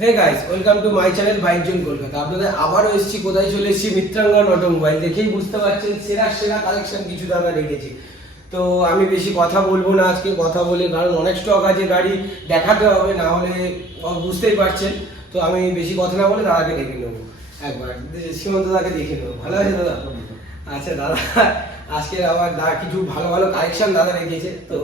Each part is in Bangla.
Hey guys, welcome to my channel bike zone Kolkata. আপনাদের আবারও এসেছি, কোথায় চলে এসেছি? মিত্রাঙ্গন অটোমোবাইল। দেখেই বুঝতে পারছেন সেরা সেরা কালেকশন কিছু দাদা রেখেছি। তো আমি বেশি কথা বলবো না আজকে, কথা বলে কারণ অনেক স্টক আছে, গাড়ি দেখাতে হবে, না হলে বুঝতেই পারছেন। তো আমি বেশি কথা না বলে দাদাকে দেখে নেবো একবার, সীমন্ত দাদাকে দেখে নেবো। ভালো আছে দাদা? আচ্ছা দাদা, আজকে আবার দাদা কিছু ভালো ভালো কালেকশন দাদা রেখেছে। তো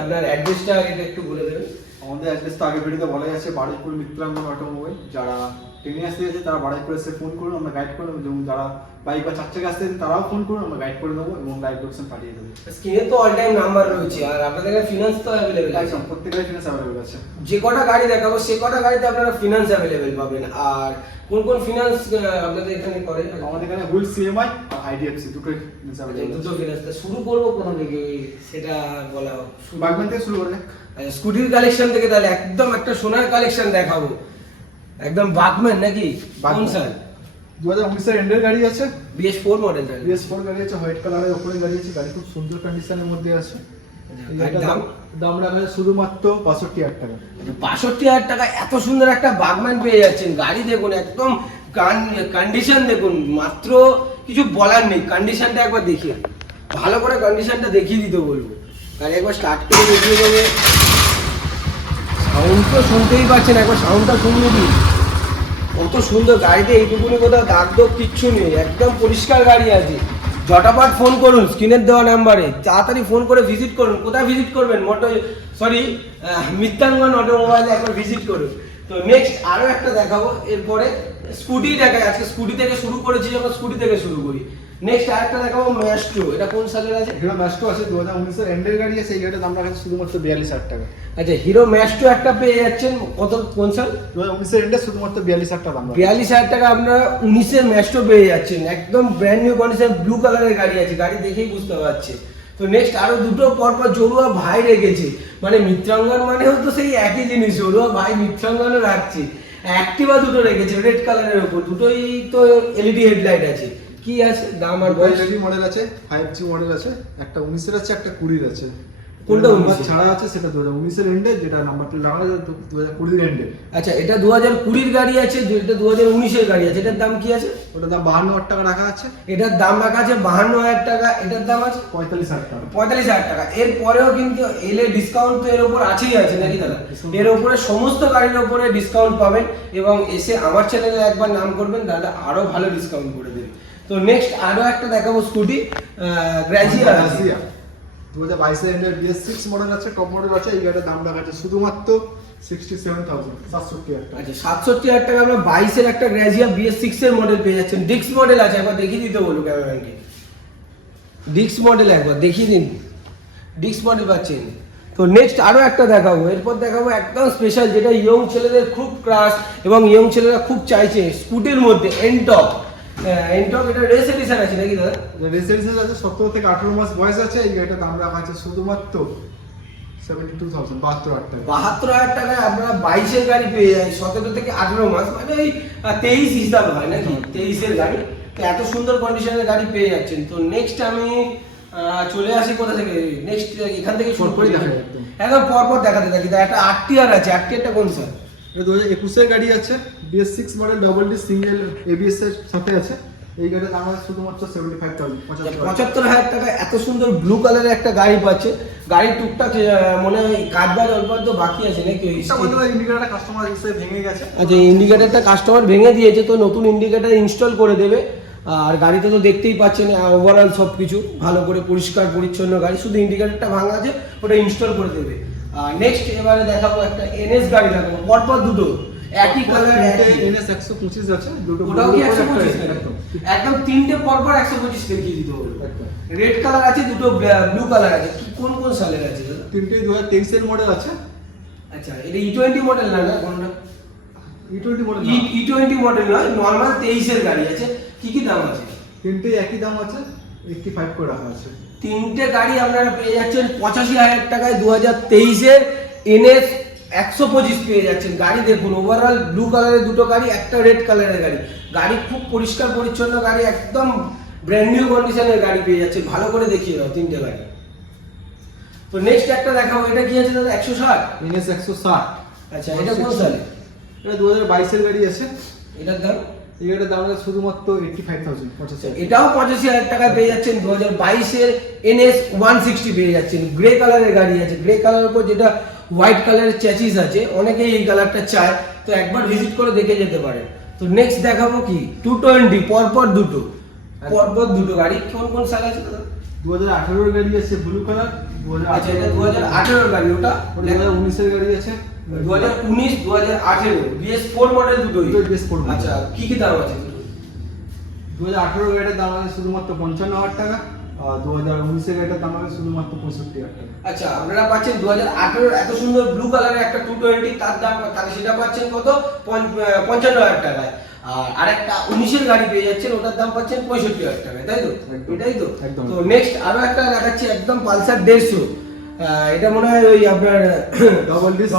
আপনার অ্যাড্রেসটা একটু বলে দেবেন। আমাদের অ্যাড্রেস তো আগে ভিডিওতে বলা যাচ্ছে, বারুইপুর মিত্রাঙ্গন অটোমোবাইল। যারা ট্রেনে আসতে গেছে তারা বারুইপুর এসে ফোন করুন, আমরা গাইড করে দেবো। এবং যারা বাইক বা চার চাকা আসতে তারাও ফোন করুন, আমরা গাইড করে দেবো এবং লাইভ লোকেশন পাঠিয়ে দেবো। স্ক্রিনে তো অল টাইম নাম্বার রয়েছে, আর আপনাদের কাছে ফিনান্স তো অ্যাভেলেবেল আছে। একদম প্রত্যেকটা ফিনান্স অ্যাভেলেবেল আছে। যে কটা গাড়ি দেখাবো সে কটা গাড়িতে আপনারা ফিনান্স অ্যাভেলেবেল পাবেন। আর কোন কোন ফিনান্স আপনাদের এখানে করে? আমাদের এখানে হুইল সিএমআই আর আইডিএফসি দুটোই ফিনান্স অ্যাভেলেবেল। দুটো ফিনান্স। শুরু করবো কোথা থেকে সেটা বলা হোক। বাইকম্যান থেকে শুরু করলে স্কুটির কালেকশন থেকে তাহলে একদম একটা সোনার কালেকশন দেখাবো। একদম বাকম্যান নাকি? কোন সাল? 2019 এর এন্ডের গাড়ি আছে, BS4 মডেল। BS4 গাড়ি আছে, হোয়াইট কালারের উপরে গাড়ি আছে। গাড়ি খুব সুন্দর কন্ডিশনের মধ্যে আছে। দাম দাম রাখা আছে শুধুমাত্র 65,000 টাকা। 65,000 টাকা এত সুন্দর একটা বাগম্যান পেয়ে যাচ্ছেন। গাড়ি দেখুন, একদম কন্ডিশন দেখুন, মাত্র কিছু বলার নেই। কন্ডিশনটা একবার দেখিয়ে, ভালো করে কন্ডিশনটা দেখিয়ে দিতে বলবো। গাড়ি একবার স্টার্ট করে দেখিয়ে দেবে। সাউন্ড তো শুনতেই পাচ্ছেন, একবার সাউন্ডটা শুনলে দিন। কত সুন্দর গাড়িতে, এইটুকুনি কোথাও দাগ দোগ কিচ্ছু নেই, একদম পরিষ্কার গাড়ি আছে। ঝটাপট ফোন করুন স্ক্রিনের দেওয়া নাম্বারে, তাড়াতাড়ি ফোন করে ভিজিট করুন। কোথায় ভিজিট করবেন? মিত্রাঙ্গন অটোমোবাইলে একবার ভিজিট করুন। তো নেক্সট আরও একটা দেখাবো, এরপরে স্কুটি দেখাই। আজকে স্কুটি থেকে শুরু করেছি, যখন স্কুটি থেকে শুরু করি। নেক্সট আরেকটা দেখাবো ম্যাস্ট্রো। এটা কোন সালের আছে? হিরো ম্যাস্ট্রো আছে, 2019 এর এন্ডের গাড়ি আছে। এই গাড়িটার দাম রাখা আছে শুধুমাত্র 42,000 টাকা। আচ্ছা, হিরো ম্যাস্ট্রো একটা পেয়ে যাচ্ছেন। কোন সাল? 2019 এর এন্ডে শুধুমাত্র 42,000 টাকা দাম। 42,000 টাকা আপনারা 19-এর ম্যাস্ট্রো পেয়ে যাচ্ছেন। একদম ব্র্যান্ড নিউ কন্ডিশন, ব্লু কালারের গাড়ি আছে। গাড়ি দেখেই বুঝতে পারছে। তো নেক্সট আরো দুটো পরপর জড়ুয়া ভাই রেখেছে। মানে মিত্রাঙ্গন মানেও তো সেই একই জিনিস, জড়ুয়া ভাই মিত্রাঙ্গনও রাখছে। অ্যাক্টিভা দুটো রেখেছে রেড কালারের উপর, দুটোই তো এলইডি হেডলাইট আছে। কি আছে দাম আর বয়স? এলইডি মডেল আছে, 5G মডেল আছে, একটা 19 এর আছে, একটা 20 এর আছে। কোনটা নাম্বার 19 ছাড়া আছে সেটা 2019 এর এন্ডে, যেটা নাম্বারটা লাগা আছে 2020 এর এন্ডে। আচ্ছা, এটা 2020-এর গাড়ি আছে, এটা 2019-এর গাড়ি আছে। এটার দাম কি আছে? ওটার দাম 52,000 টাকা রাখা আছে। এটার দাম রাখা আছে 52,000 টাকা। এটার দাম আছে 45,000 টাকা। 45,000 টাকা। এর পরেও কিন্তু এলে ডিসকাউন্ট তো এর উপর আছেই আছে নাকি দাদা? এর উপরে সমস্ত গাড়ির উপরে ডিসকাউন্ট পাবেন, এবং এসে আমার চ্যানেলে একবার নাম করবেন, দাদা আরো ভালো ডিসকাউন্ট করে দেবে। তো নেক্সট আরো একটা দেখাবো স্কুটি, গ্রাজিয়া। 2022 এর এন্ডের BS6 মডেল আছে, টপ মডেল আছে। এই গাড়িটার দাম রাখা আছে শুধুমাত্র 67,000 টাকা। আচ্ছা, 67,000 টাকা আমরা 22-এর একটা গ্রাজিয়া BS6 এর মডেল পেয়ে যাচ্ছেন। ডিক্স মডেল আছে, একবার দেখিয়ে দিতে বলুন ক্যামেরাম্যানকে। ডিক্স মডেল একবার দেখিয়ে দিন, ডিক্স মডেল পাচ্ছেন। তো নেক্সট আরো একটা দেখাবো, এরপর দেখাবো একদম স্পেশাল, যেটা ইয়ং ছেলেদের খুব ক্রাশ এবং ইয়ং ছেলেরা খুব চাইছে স্কুটির মধ্যে, এনটক। এনটক এটা রেস এডিশন আছে নাকি দাদা? রেস এডিশন আছে, 17 থেকে 18 মাস বয়স আছে। এই গাড়িটার দাম রাখা আছে শুধুমাত্র 72,000 টাকা। 72,000 টাকায় আপনারা 22-এর গাড়ি পেয়ে যায়, 17 থেকে 18 মাস, মানে ওই 23 হিসাব হয় নাকি? 23-এর গাড়ি। তো এত সুন্দর কন্ডিশনের গাড়ি পেয়ে যাচ্ছেন। তো নেক্সট আমি চলে আসি কোথা থেকে? নেক্সট এখান থেকে শুরু করি, একদম পরপর দেখাতে থাকি। একটা RTR আছে, RTR-টা কোন স্যার? এটা 2021 এর গাড়ি আছে, BS6 model, double D single ABS এর সাথে আছে। এই গাড়ির দাম আছে শুধুমাত্র 75,000 75,000 টাকা। এত সুন্দর ব্লু কালারের একটা গাড়ি পাচ্ছে। গাড়ির টুকটাক মনে হয় কাজবাজ অল্প তো বাকি আছে নাকি? ইন্ডিকেটরটা কাস্টমার হিসেবে ভেঙে গেছে। আচ্ছা, ইন্ডিকেটরটা কাস্টমার ভেঙে দিয়েছে, তো নতুন ইন্ডিকেটর ইনস্টল করে দেবে। আর গাড়িতে তো দেখতেই পাচ্ছেন ওভারঅল সব কিছু ভালো করে পরিষ্কার পরিচ্ছন্ন গাড়ি, শুধু ইন্ডিকেটরটা ভাঙা আছে, ওটা ইনস্টল করে দেবে। আর নেক্সট এবারে দেখাবো একটা NS গাড়ি দেখাবো, পরপর দুটো একই কালার, NS 125 আছে, দুটো। ওটাও কি 125? একদম তিনটে পরপর 125 দেখিয়ে দিতে হবে। রেড কালার আছে, দুটো ব্লু কালার আছে। কোন কোন সালের আছে দাদা? তিনটে 2023 এর মডেল আছে। আচ্ছা, এটা E20 মডেল না? কোনটা E20 মডেল? E20 মডেল নয়, নরমাল 23-এর গাড়ি আছে। কি দাম আছে? তিনটে একই দাম আছে, 85 করে রাখা আছে। তিনটে গাড়ি আপনারা পেয়ে যাচ্ছেন 85,000 টাকায়। 2023-এর NS 125 পেয়ে যাচ্ছেন। গাড়ি দেখুন, ওভারঅল ব্লু কালারের দুটো গাড়ি, একটা রেড কালারের গাড়ি। গাড়ি খুব পরিষ্কার পরিচ্ছন্ন গাড়ি, একদম ব্র্যান্ড নিউ কন্ডিশনের গাড়ি পেয়ে যাচ্ছেন। ভালো করে দেখিয়ে দাও তিনটে গাড়ি। তো নেক্সট একটা দেখাবো, এটা কি আছে দাদা? 160? NS 160। আচ্ছা, এটা কোন সালে? এটা 2022 এর গাড়ি আছে। এটার দাম? এই গাড়িটার দাম আছে শুধুমাত্র 85,000, 85,000। এটাও 85,000 টাকা পেয়ে যাচ্ছেন। 2022-এর NS 160 পেয়ে যাচ্ছেন। গ্রে কালারের গাড়ি আছে, গ্রে কালারের উপর যেটা হোয়াইট কালারের চ্যাচিস আছে, অনেকেই এই কালারটা চায়, তো একবার ভিজিট করে দেখে যেতে পারেন। তো নেক্সট দেখাবো কি 220, পরপর দুটো গাড়ি। কোন সাল আছে দাদা? 2018 এর গাড়ি আছে ব্লু কালার। আচ্ছা, এটা 2018 এর গাড়ি। ওটা 2019 এর গাড়ি আছে। 2019, 2018 BS4 মডেল দুটোই। BS4 model. আচ্ছা, কি দাম আছে? 2018 গাড়িটার দাম আছে শুধুমাত্র 55,000 টাকা, আর 2019 এর গাড়িটার দাম আছে শুধুমাত্র 65,000 টাকা। আচ্ছা, আপনারা পাচ্ছেন 2018 এত সুন্দর ব্লু কালারের একটা 220, তার দাম তাহলে সেটা পাচ্ছেন কত? 55,000 টাকায়। আর আরেকটা 19-এর গাড়ি পেয়ে যাচ্ছেন, ওটার দাম পাচ্ছেন 65,000 টাকায়, তাই তো? এটাই তো। একদম। তো নেক্সট আরো একটা দেখাচ্ছি, একদম পালসার 150। এটা মনে হয় ওই আপনার ডবল ডিস্ক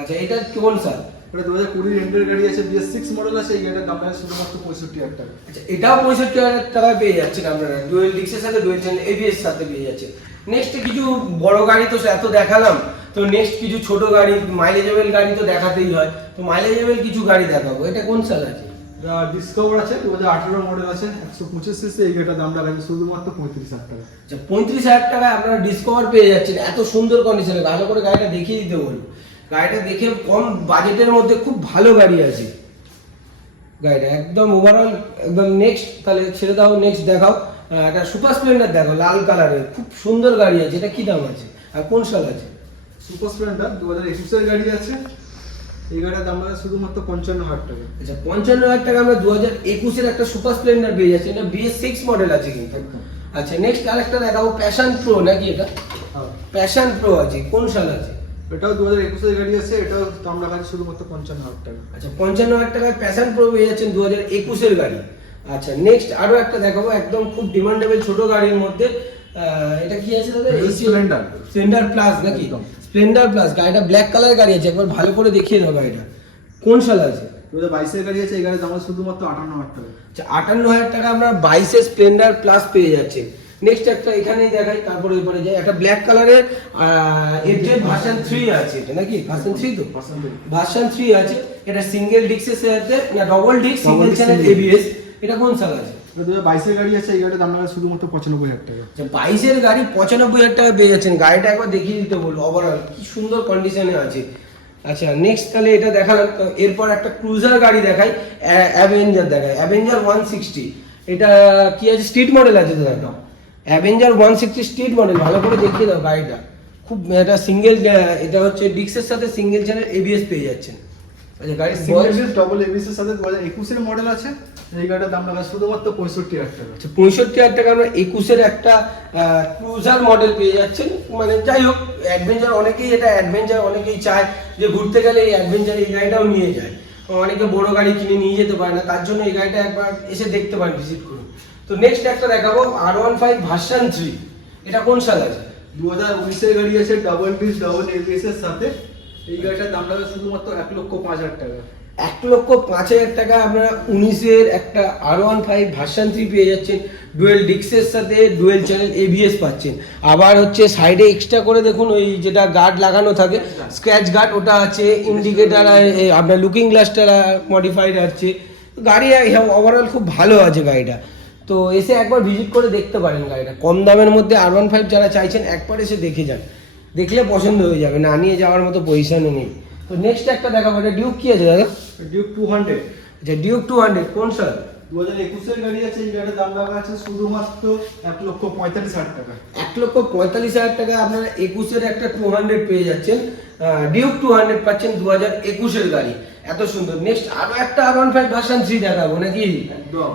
আচ্ছা, এটা কোন সাল? ওটা 2020 এন্ডের গাড়ি আছে, BS6 মডেল আছে। এই গাড়িটার দাম আছে শুধুমাত্র 65,000 টাকা। আচ্ছা, এটাও 65,000 টাকায় পেয়ে যাচ্ছেন আপনারা, ডুয়েল ডিস্কের সাথে ডুয়েল চ্যানেল ABS সাথে পেয়ে যাচ্ছেন। নেক্সট কিছু বড় গাড়ি তো এত দেখালাম, তো নেক্সট কিছু ছোট গাড়ি, মাইলেজেবল গাড়ি তো দেখাতেই হয়, তো মাইলেজেবল কিছু গাড়ি দেখাবো। এটা কোন সাল আছে? ডিসকভার আছে, 2018 মডেল আছে, 125 সিসি। এই গাড়িটার দাম রাখা আছে শুধুমাত্র 35,000 টাকা। আচ্ছা, 35,000 টাকায় আপনারা ডিসকভার পেয়ে যাচ্ছেন, এত সুন্দর কন্ডিশনে। ভালো করে গাড়িটা দেখিয়ে দিতে বলবো, গাড়িটা দেখে কম বাজেটের মধ্যে খুব ভালো গাড়ি আছে গাড়িটা, একদম ওভারঅল একদম। নেক্সট তাহলে ছেড়ে দাও, নেক্সট দেখাও। একটা সুপার স্প্লেন্ডার দেখো, লাল কালারের, খুব সুন্দর গাড়ি আছে। এটা কি দাম আছে আর কোন সাল আছে? সুপার স্প্লেন্ডার 2021 এর গাড়ি আছে। এই গাড়িটার দাম আছে শুধুমাত্র 55,000 টাকা। আচ্ছা, 55,000 টাকা আমরা 2021-এর একটা সুপার স্প্লেন্ডার পেয়ে যাচ্ছি। এটা BS6 মডেল আছে কিন্তু। আচ্ছা, নেক্সট আরেকটা দেখাবো, প্যাশন প্রো নাকি? এটা প্যাশন প্রো আছে, কোন সাল আছে? এটাও 2021 এর গাড়ি আছে। এটাও দাম রাখা আছে শুধুমাত্র 55,000 টাকা। আচ্ছা, 55,000 টাকায় প্যাশন প্রো পেয়ে যাচ্ছেন 2021-এর গাড়ি। আচ্ছা, নেক্সট আরো একটা দেখাবো, একদম খুব ডিমান্ডেবল ছোট গাড়ির মধ্যে। এটা কি আছে দাদা? স্প্লেন্ডার প্লাস নাকি? স্প্লেন্ডার প্লাস গাড়িটা ব্ল্যাক কালারের গাড়ি আছে, একবার ভালো করে দেখিয়ে দাও গাড়িটা কোন সাল আছে? 2022 এর গাড়ি আছে। এই গাড়ির দাম আছে শুধুমাত্র 58,000 টাকা। আচ্ছা, 58,000 টাকা আমরা 22-এর স্প্লেন্ডার প্লাস পেয়ে যাচ্ছে। নেক্সট একটা এখানেই দেখাই, তারপরে এবারে যাই। একটা ব্ল্যাক কালারের এফজেড ভার্সন 3 আছে, এটা নাকি ভার্সন 3? তো ভার্সন 3 আছে। এটা সিঙ্গেল ডিস্কের সাথে না double disc single channel ABS। এটা কোন সাল আছে? 2022 এর গাড়ি আছে। এই গাড়ির দাম রাখা শুধুমাত্র 95,000 টাকা। আচ্ছা, 22-এর গাড়ি 95,000 টাকা পেয়ে যাচ্ছেন। গাড়িটা একবার দেখিয়ে দিতে বলবো, ওভারঅল কি সুন্দর কন্ডিশনে আছে। আচ্ছা, নেক্সট তাহলে এটা দেখালাম। তো এরপর একটা ক্রুজার গাড়ি দেখাই, অ্যাভেঞ্জার দেখাই, অ্যাভেঞ্জার 160। এটা কি আছে? স্ট্রিট মডেল আছে তো একদম। অ্যাভেঞ্জার 160 স্ট্রিট মডেল, ভালো করে দেখিয়ে দাও গাড়িটা। খুব এটা সিঙ্গেল, এটা হচ্ছে ডিস্কের সাথে সিঙ্গেল চ্যানেল ABS পেয়ে যাচ্ছেন। আচ্ছা, গাড়ির সিঙ্গেল ডিস্ক ডবল ABS এর সাথে 2021 এর মডেল আছে। এই গাড়িটার দাম রাখা শুধুমাত্র 65,000 টাকা। আচ্ছা, 65,000 টাকা আমরা 21-এর একটা ক্রুজার মডেল পেয়ে যাচ্ছেন। মানে যাই হোক, অ্যাডভেঞ্চার অনেকেই, এটা অ্যাডভেঞ্চার অনেকেই চায় যে ঘুরতে গেলে এই অ্যাডভেঞ্চার এই গাড়িটাও নিয়ে যায়। অনেকে বড় গাড়ি কিনে নিয়ে যেতে পারে না, তার জন্য এই গাড়িটা একবার এসে দেখতে পারেন, ভিজিট করুন। তো নেক্সট একটা দেখাবো, R15 ভার্সন 3। এটা কোন সাল আছে? 2019 এর গাড়ি আছে, ডাবল ডিস্ক ডবল ABS এর সাথে। এই গাড়িটার দাম রাখা শুধুমাত্র 1,05,000 টাকা। 1,05,000 টাকা আমরা 19-এর একটা R15 ভার্সন 3 পেয়ে যাচ্ছেন। ডুয়েল ডিস্কের সাথে ডুয়েল চ্যানেল ABS পাচ্ছেন। আবার হচ্ছে সাইডে এক্সট্রা করে দেখুন ওই যেটা গার্ড লাগানো থাকে, স্ক্র্যাচ গার্ড, ওটা আছে। ইন্ডিকেটার, আপনার লুকিং গ্লাসটা মডিফাইড আছে। গাড়ি ওভারঅল খুব ভালো আছে গাড়িটা। তো এসে একবার ভিজিট করে দেখতে পারেন গাড়িটা। কম দামের মধ্যে R15 যারা চাইছেন একবার এসে দেখে যান, দেখলে পছন্দ হয়ে যাবে, না নিয়ে যাওয়ার মতো পয়সাও নেই। তো নেক্সট একটা দেখাবো, এটা ডিউক কি আছে দাদা? ডিউক 200। আচ্ছা, ডিউক 200 কোন সাল? 2021 এর গাড়ি আছে। এই গাড়ির দাম রাখা আছে শুধুমাত্র 1,45,000 টাকা। 1,45,000 টাকা আপনারা 21-এর একটা 200 পেয়ে যাচ্ছেন। ডিউক 200 পাচ্ছেন 2021-এর গাড়ি, এত সুন্দর। নেক্সট আরো একটা R15 ভার্সন 3 দেখাবো নাকি? একদম।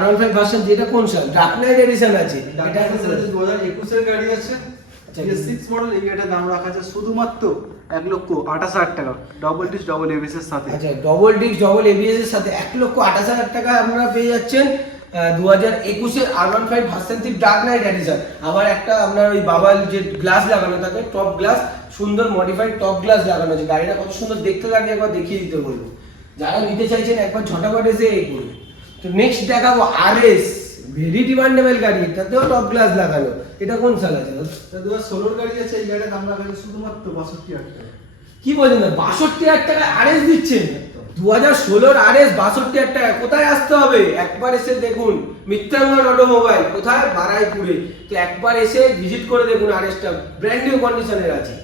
R15 ভার্সন 3 এটা কোন সাল? ডার্ক নাইট এডিশন আছে। এটা 2021 এর গাড়ি আছে। BS6 model. এই গাড়িটার দাম রাখা আছে শুধুমাত্র 1,28,000 টাকা, ডবল ডিস্ক ডবল ABS এর সাথে। আচ্ছা, ডবল ডিস্ক ডবল ABS এর সাথে 1,28,000 টাকা আপনারা পেয়ে যাচ্ছেন 2021-এর R15 version 3 dark knight edition. আবার একটা আপনার ওই বাবার যে গ্লাস লাগানো থাকে, টপ গ্লাস, সুন্দর মডিফাইড টপ গ্লাস লাগানো আছে। গাড়িটা কত সুন্দর দেখতে লাগে একবার দেখিয়ে দিতে বলবো। যারা নিতে চাইছেন একবার ঝটাপট এসে এই করুন। তো নেক্সট দেখাবো RS, ভেরি ডিমান্ডেবল গাড়ি, এটাতেও টপ গ্লাস লাগানো। এটা কোন সাল আছে? 2016 গাড়ি আছে। এই গাড়িটার দাম রাখা আছে শুধুমাত্র 62,000 টাকা। কি কি বলছেন না 62,000 টাকা আরএস দিচ্ছেন? 2016 আরএস 62,000 টাকা। কোথায় আসতে হবে? একবার এসে দেখুন মিত্রাঙ্গন অটোমোবাইল, কোথায়? বারাইপুরে। তো একবার এসে ভিজিট করে দেখুন, আরএসটা ব্র্যান্ড নিউ কন্ডিশনের আছে।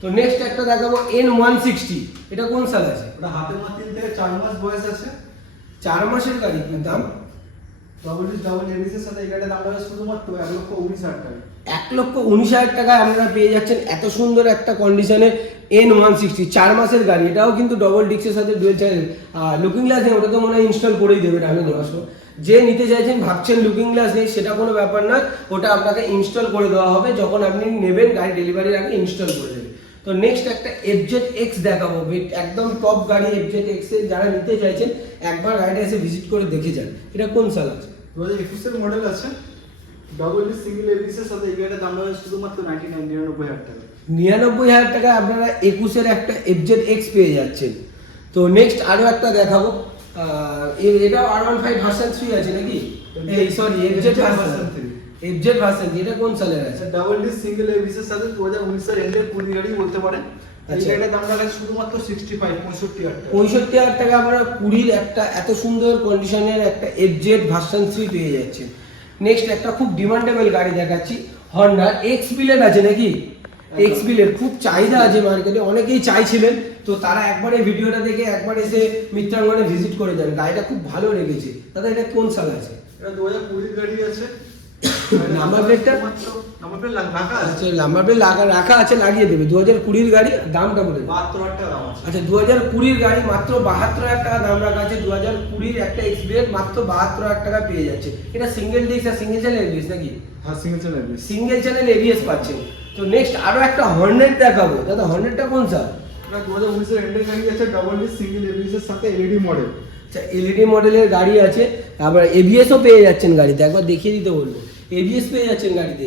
তো নেক্সট একটা দেখাবো N160। এটা কোন সাল আছে? ওটা হাতে মাত্র 3 থেকে 4 মাস বয়স আছে, 4 মাসের গাড়ি। দাম ডাবল এবিএস এর সাথে এই গাড়ির দাম হবে শুধুমাত্র 1,19,000 টাকা। 1,19,000 টাকায় আপনারা পেয়ে যাচ্ছেন এত সুন্দর একটা কন্ডিশনের N160 4 মাসের গাড়ি। এটাও কিন্তু ডবল ডিক্সের সাথে ডুয়েল চ্যানেল। লুকিং গ্লাস নেই, ওটা তো মনে হয় ইনস্টল করেই দেবেন আমি নেওয়ার সময়। যে নিতে চাইছেন ভাবছেন লুকিং গ্লাস নেই, সেটা কোনো ব্যাপার না, ওটা আপনাকে ইনস্টল করে দেওয়া হবে যখন আপনি নেবেন, গাড়ি ডেলিভারির আগে ইনস্টল করে দেবে। তো নেক্সট একটা FZ-X দেখাবো, একদম টপ গাড়ি FZ-X এর। যারা নিতে চাইছেন একবার গাড়িটা এসে ভিজিট করে দেখে যান। এটা কোন সাল আছে? 2021 এর মডেল আছে, ডাবল ডি সিঙ্গেল এবিএস এর সাথে এই গাড়ির দাম হবে শুধুমাত্র 99,000 টাকা। 99,000 টাকায় আপনারা 21-এর একটা FZ-X পেয়ে যাচ্ছেন। তো নেক্সট আরো একটা দেখাবো, এটাও R15 ভার্সন 3 আছে নাকি? এই sorry, FZ version 3। FZ version 3, এটা কোন সালের আছে? ডাবল ডি সিঙ্গেল এবিএস এর সাথে 2019 এর এন্ডের পুরো গাড়ি বলতে পারেন। এই আচ্ছা। গাড়ির দাম রাখা শুধুমাত্র 65,000 টাকা। 65,000 টাকা আপনারা 20-র একটা এত সুন্দর কন্ডিশনের একটা FZ ভার্সন 3 পেয়ে যাচ্ছেন। নেক্সট একটা খুব ডিমান্ডেবল গাড়ি দেখাচ্ছি, হন্ডার এক্স বিলেট আছে নাকি? এক্স বিলেট খুব চাহিদা আছে মার্কেটে, অনেকেই চাইছিলেন। তো তারা একবার এই ভিডিওটা দেখে একবার এসে মিত্রাঙ্গনে ভিজিট করে যান, গাড়িটা খুব ভালো লেগেছে। দাদা এটা কোন সাল আছে? এটা 2020 এর গাড়ি আছে। নাম্বার প্লেটটা নাম্বার প্লেট রাখা আছে। আচ্ছা, নাম্বার প্লেট রাখা আছে, লাগিয়ে দেবে। 2020-র গাড়ি, দামটা বলে দেবে। 72,000 টাকা দাম আছে। আচ্ছা, 2020-র গাড়ি মাত্র 72,000 টাকা দাম রাখা আছে। 2020-র একটা এক্সবিলেট মাত্র 72,000 টাকা পেয়ে যাচ্ছে। এটা সিঙ্গেল ডিস্ক আর সিঙ্গেল চ্যানেল এবিএস নাকি? হ্যাঁ, single channel ABS. Single channel ABS পাচ্ছেন। তো নেক্সট আরো একটা হর্নেট দেখাবো। দাদা হর্নেটটা কোন সাল? এটা 2019 এর এন্ডের গাড়ি আছে, ডাবল ডি সিঙ্গেল এবিএস এর সাথে এলইডি মডেল। আচ্ছা, এলইডি মডেলের গাড়ি আছে, তারপর এবিএসও পেয়ে যাচ্ছেন গাড়িতে। একবার দেখিয়ে দিতে বলবো, এবিএস পেয়ে যাচ্ছেন গাড়িতে।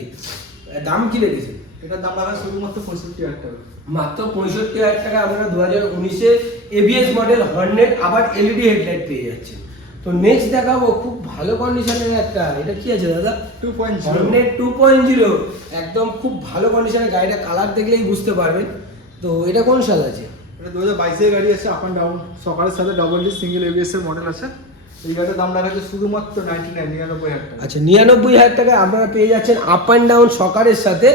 দাম কি লেগেছে? এটার দাম রাখা শুধুমাত্র 65,000 টাকা। মাত্র 65,000 টাকা আপনারা 2019-এর এবিএস মডেল হর্নেট আবার এলইডি হেডলাইট পেয়ে যাচ্ছেন। তো নেক্সট দেখাবো খুব ভালো কন্ডিশনের একটা, এটা কি আছে দাদা? 2.0 হর্নেট 2.0, একদম খুব ভালো কন্ডিশনের গাড়িটা, কালার দেখলেই বুঝতে পারবেন। তো এটা কোন সাল আছে? এটা 2022 এর গাড়ি আছে, আপ এন্ড ডাউন সকালের সাথে ডাবল ডি সিঙ্গেল এবিএস এর মডেল আছে। এই গাড়িটার দাম রাখা আছে শুধুমাত্র 99,000 টাকা। আচ্ছা, 99,000 টাকায় আপনারা পেয়ে যাচ্ছেন আপ অ্যান্ড ডাউন সকারের সাথে,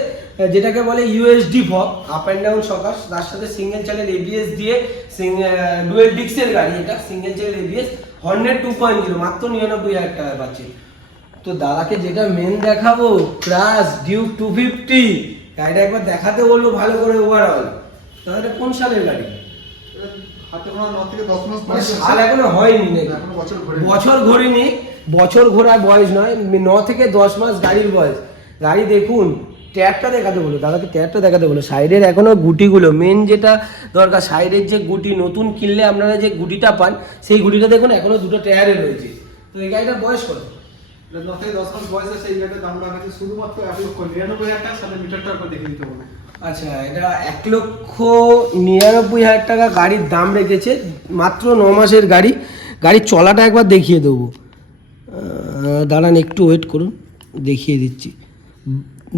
যেটাকে বলে ইউএসডি ফক, আপ অ্যান্ড ডাউন সকার, তার সাথে সিঙ্গেল চ্যানেল এবিএস দিয়ে ডুয়েল ডিক্সের গাড়ি। এটা সিঙ্গেল চ্যানেল এবিএস হর্নেট 2.0 মাত্র 99,000 টাকায় পাচ্ছেন। তো দাদাকে যেটা মেন দেখাবো, ক্রাশ ডিউক 250, গাড়িটা একবার দেখাতে বলবো ভালো করে ওভারঅল। দাদা এটা কোন সালের গাড়ি? এটা হাতে গোনা 9 থেকে 10 মাস মানে বয়স আছে। সাল এখনো হয়নি নাকি? এখনো বছর ঘোরেনি। বছর ঘোরেনি, বছর ঘোরার বয়স নয়, 9 থেকে 10 মাস গাড়ির বয়স। গাড়ি দেখুন, টায়ারটা দেখাতে বলো দাদাকে, টায়ারটা দেখাতে বলো। সাইডের এখনো গুটিগুলো, মেন যেটা দরকার, সাইডের যে গুটি, নতুন কিনলে আপনারা যে গুটিটা পান, সেই গুটিটা দেখুন এখনো দুটো টায়ারে রয়েছে। তো এই গাড়িটার বয়স কত? এটা 9 থেকে 10 মাস বয়স আছে। এই গাড়িটার দাম রাখা আছে শুধুমাত্র 1,99,000 টাকা, সাথে মিটারটা একবার দেখে নিতে বলবো। আচ্ছা, এটা 1,99,000 টাকা গাড়ির দাম রেখেছে, মাত্র 9 মাসের গাড়ি। গাড়ির চলাটা একবার দেখিয়ে দেবো, দাঁড়ান একটু ওয়েট করুন, দেখিয়ে দিচ্ছি।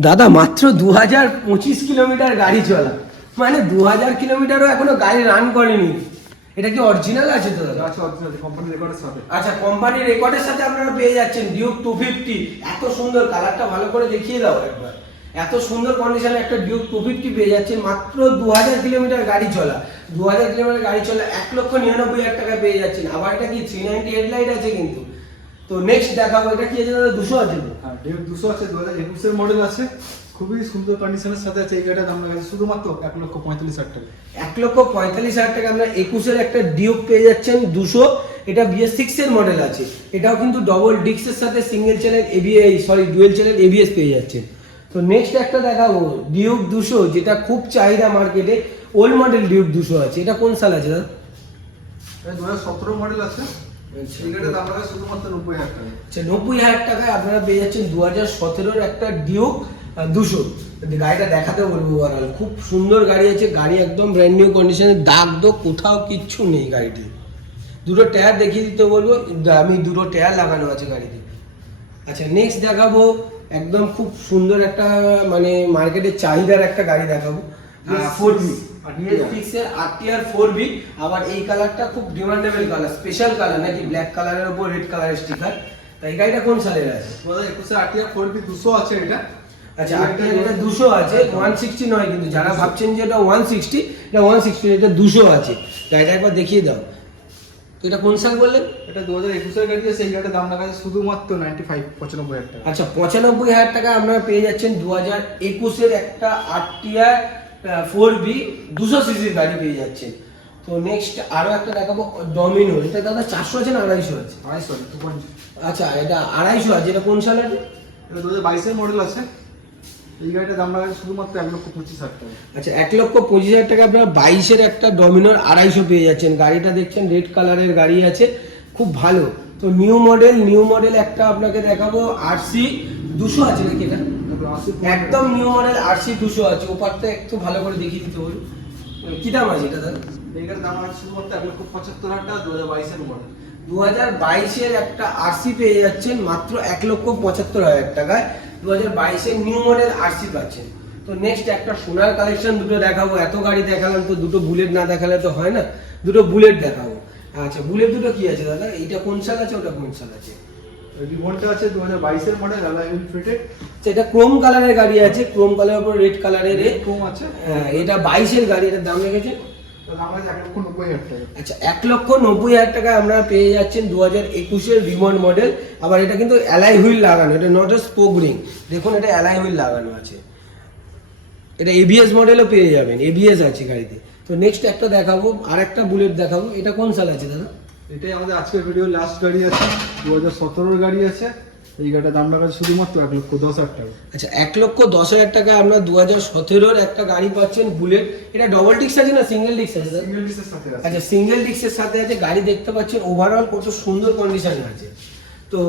দাদা মাত্র 2025 কিলোমিটার গাড়ি চলা, মানে 2000 কিলোমিটারও এখনো গাড়ি রান করেনি। এটা কি অরিজিনাল আছে তো দাদা? আছে অরিজিনাল কোম্পানি রেকর্ডের সাথে। আচ্ছা, কোম্পানির রেকর্ডের সাথে আপনারা পেয়ে যাচ্ছেন ডিউক 250। এত সুন্দর, কালারটা ভালো করে দেখিয়ে দাও একবার। এত সুন্দর কন্ডিশনে একটা ডিউক 250 পেয়ে যাচ্ছেন, মাত্র 2000 কিলোমিটার গাড়ি চলা। 2000 কিলোমিটার গাড়ি চলা 1,99,000 টাকায় পেয়ে যাচ্ছেন। আবার এটা কি 390 হেডলাইট আছে কিন্তু। তো নেক্সট দেখাবো, এটা কি আছে দাদা? 200 আছে তো? হ্যাঁ, ডিউক 200 আছে, 2021 এর মডেল আছে, খুবই সুন্দর কন্ডিশনের সাথে আছে। এই গাড়িটার দাম রাখা আছে শুধুমাত্র 1,45,000 টাকা। 1,45,000 টাকা আমরা 21-এর একটা ডিউক পেয়ে যাচ্ছেন 200। এটা BS6 এর মডেল আছে। এটাও কিন্তু ডবল ডিক্সের সাথে single channel dual channel ABS পেয়ে যাচ্ছেন। তো নেক্সট একটা দেখাবো ডিউক 200, যেটা খুব চাহিদা মার্কেটে। ওল্ড মডেল ডিউক 200 আছে। এটা কোন সাল আছে দাদা? এটা 2017 মডেল আছে। এই গাড়িটার দাম রাখা শুধুমাত্র 90,000 টাকা। আচ্ছা, 90,000 টাকায় আপনারা পেয়ে যাচ্ছেন 2017-র একটা ডিউক 200। গাড়িটা দেখাতে বলবো, ওভারঅল খুব সুন্দর গাড়ি আছে। গাড়ি একদম ব্র্যান্ড নিউ কন্ডিশনে, দাগ দোগ কোথাও কিচ্ছু নেই গাড়িটি। দুটো টায়ার দেখিয়ে দিতে বলবো, আমি দুটো টায়ার লাগানো আছে গাড়িতে। আচ্ছা, নেক্সট দেখাবো একদম খুব সুন্দর একটা, মানে মার্কেটের চাহিদার একটা গাড়ি দেখাবো, 4B RTR BS6 এর RTR 4B। আবার এই কালারটা খুব ডিমান্ডেবল কালার, স্পেশাল কালার নাকি, ব্ল্যাক কালারের উপর রেড কালারের স্টিকার। তাই এই গাড়িটা কোন সালের আছে? 2021 RTR 4B 200 আছে এটা। আচ্ছা RTR এটা 200 আছে, 160 নয় কিন্তু, যারা ভাবছেন যে এটা 160, এটা 160, এটা 200 আছে। গাড়িটা একবার দেখিয়ে দাও। তো এটা কোন সাল বললেন? এটা 2021 এর গাড়ি আছে, এই গাড়িটার দাম রাখা আছে শুধুমাত্র 95,000 টাকা। আচ্ছা 95,000 টাকা আপনারা পেয়ে যাচ্ছেন 2021 এর একটা RTR 4B 200 সিসির গাড়ি পেয়ে যাচ্ছেন। তো নেক্সট আরো একটা দেখাবো, ডমিনো। এটা দাদা 400 আছে না 250 আছে? 250 আচ্ছা এটা 250 আছে, এটা কোন সালের? এটা 2022 এর মডেল আছে। এই গাড়িটার দাম রাখা আছে শুধুমাত্র 1,25,000 টাকা। আচ্ছা 1,25,000 টাকা আপনারা 22 এর একটা ডমিনোর 250 পেয়ে যাচ্ছেন। গাড়িটা দেখছেন রেড কালারের গাড়ি আছে, খুব ভালো। তো নিউ মডেল একটা আপনাকে দেখাবো, RC 200 আছে নাকি এটা? একদম নিউ মডেল RC 200 আছে। ওপারটা একটু ভালো করে দেখিয়ে দিতে বলুন, কি দাম আছে এটা দাদা? এই গাড়ির দাম আছে শুধুমাত্র 1,75,000 টাকা, 2022 এর মডেল। 2022 এর একটা RC পেয়ে যাচ্ছেন মাত্র 1,75,000 টাকায়। 2022 এর নিউ মডেল RC পাচ্ছেন। তো নেক্সট একটা সোনার কালেকশন দুটো দেখাবো। এত গাড়ি দেখালাম তো দুটো বুলেট না দেখালে তো হয় না, দুটো বুলেট দেখাবো। আচ্ছা বুলেট দুটো কি আছে দাদা? এইটা কোন সাল আছে, ওটা কোন সাল আছে? রিভনটা আছে 2022 এর মডেল, অ্যালয় হুইল ফিটেড। এটা ক্রোম কালারের গাড়ি আছে, ক্রোম কালারের উপর রেড কালারের। ক্রোম আছে। হ্যাঁ এটা 22 এর গাড়ি, এটার দাম রেখেছে তার দাম আছে 1,90,000 টাকা। আচ্ছা 1,90,000 টাকা আপনারা পেয়ে যাচ্ছেন 2021 এর রিমন মডেল। আবার এটা কিন্তু অ্যালয় হুইল লাগানো, এটা নট আ স্পোক রিং। দেখুন এটা অ্যালয় হুইল লাগানো আছে। এটা ABS মডেলও পেয়ে যাবেন, ABS আছে গাড়িতে। তো নেক্সট একটা দেখাবো, আর একটা বুলেট দেখাবো। এটা কোন সাল আছে দাদা? এটাই আমাদের আজকের ভিডিও লাস্ট গাড়ি আছে, 2017 এর গাড়ি আছে। এই গাড়িটার দাম রাখা আছে শুধুমাত্র 1,10,000 টাকা। আচ্ছা 1,10,000 টাকা আমরা 2017 একটা গাড়ি পাচ্ছেন বুলেট। এটা ডবল ডিস্ক আছে না সিঙ্গেল ডিস্ক আছে দাদা? সিঙ্গেল ডিসের সাথে আছে। আচ্ছা সিঙ্গেল ডিস্কের সাথে আছে। গাড়ি দেখতে পাচ্ছেন ওভারঅল কত সুন্দর কন্ডিশনে আছে। তো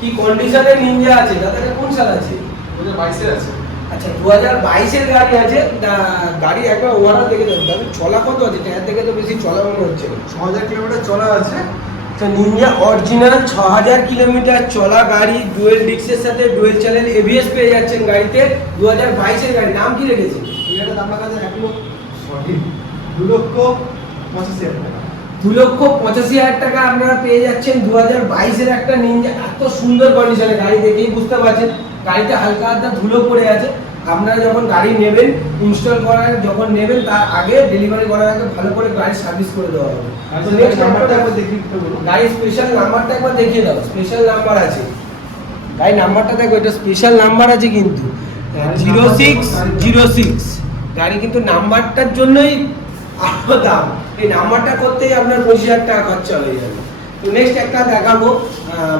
কি কন্ডিশনে নিনজা আছে দাদা? এটা কোন সাল আছে? 2022 এর আছে। আচ্ছা 2022 এর গাড়ি আছে। গাড়ি একবার ওভারঅল দেখে দেবেন দাদা, চলা কত আছে? টায়ার থেকে তো বেশি চলা মনে হচ্ছে না। 6,000 কিলোমিটার চলা আছে। তো নিনজা অরিজিনাল 6,000 কিলোমিটার চলা গাড়ি, ডুয়েল ডিস্কের সাথে ডুয়েল চ্যানেল ABS পেয়ে যাচ্ছেন গাড়িতে। 2022 এর গাড়ি, নাম কি রেখেছেন? এই গাড়িটার দাম রাখা আছে 2,85,000 টাকা। 2,85,000 টাকা আপনারা পেয়ে যাচ্ছেন 2022 এর একটা নিনজা। এত সুন্দর কন্ডিশনে গাড়ি দেখেই বুঝতে পারছেন গাড়িতে হালকা হালকা ধুলো পড়ে আছে। আপনারা যখন গাড়ি নেবেন, ইনস্টল করার যখন নেবেন তার আগে, ডেলিভারি করার আগে ভালো করে গাড়ি সার্ভিস করে দেওয়া হবে। তো নেক্সট নাম্বারটা একবার দেখিয়ে দিতে বলুন। গাড়ির স্পেশাল নাম্বারটা একবার দেখিয়ে দাও। স্পেশাল নাম্বার আছে গাড়ির নাম্বারটা দেখো, এটা স্পেশাল নাম্বার আছে কিন্তু 0606। গাড়ি কিন্তু নাম্বারটার জন্যই আরো দাম। এই নাম্বারটা করতেই আপনার 25,000 টাকা খরচা হয়ে যাবে। তো নেক্সট একটা দেখাবো,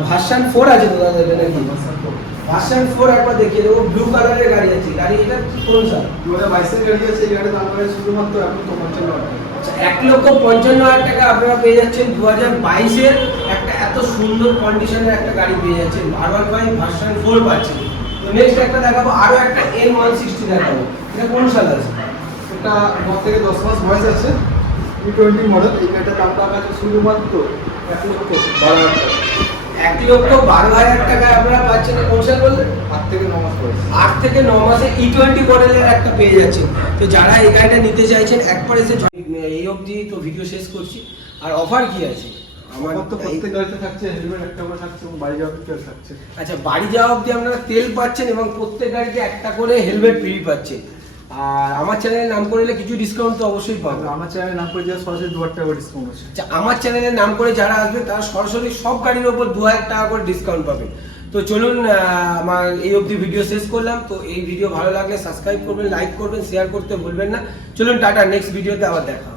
ভার্সন 4 আছে তো দাদা এটা নাকি? ভার্সন 4 একবার দেখিয়ে দেবো। ব্লু কালারের গাড়ি আছে। গাড়ি এটা কোন সাল? 2022 এর গাড়ি আছে। এই গাড়ির দাম রাখা আছে শুধুমাত্র 1,55,000 টাকা। আচ্ছা 1,55,000 টাকা আপনারা পেয়ে যাচ্ছেন 2022 এর একটা এত সুন্দর কন্ডিশনের একটা গাড়ি পেয়ে যাচ্ছেন। R15 ভার্সন 4 পাচ্ছেন। তো নেক্সট একটা দেখাবো, আরো একটা N160 দেখাবো। এটা কোন সাল আছে? এটা 9 থেকে 10 মাস বয়স আছে, E20 মডেল। এই গাড়িটার দাম রাখা আছে শুধুমাত্র 1,12,000 টাকা। 1,12,000 টাকায় আপনারা পাচ্ছেন। কোন সাল বললেন? 8 থেকে 9 মাস বয়স। 8 থেকে 9 মাসে E20 মডেলের একটা পেয়ে যাচ্ছেন। তো যারা এই গাড়িটা নিতে চাইছেন একবার এসে এই অবধি তো ভিডিও শেষ করছি। আর অফার কি আছে? আমার তো প্রত্যেক গাড়িতে থাকছে হেলমেট একটা করে থাকছে এবং বাড়ি যাওয়ার তেল থাকছে। আচ্ছা বাড়ি যাওয়া অবধি আপনারা তেল পাচ্ছেন এবং প্রত্যেক গাড়িতে একটা করে হেলমেট ফ্রি পাচ্ছেন। আর আমার চ্যানেলের নাম করলে কিছু ডিসকাউন্ট তো অবশ্যই পাবেন। আমার চ্যানেলে নাম করে যাওয়া সরাসরি 2,000 টাকা ডিসকাউন্ট আছে। আচ্ছা আমার চ্যানেলের নাম করে যারা আসবে তারা সরাসরি সব গাড়ির ওপর 2,000 টাকা করে ডিসকাউন্ট পাবেন। তো চলুন আমার এই অবধি ভিডিও শেষ করলাম। তো এই ভিডিও ভালো লাগলে সাবস্ক্রাইব করবেন, লাইক করবেন, শেয়ার করতে ভুলবেন না। চলুন টাটা, নেক্সট ভিডিওতে আবার দেখা হবে।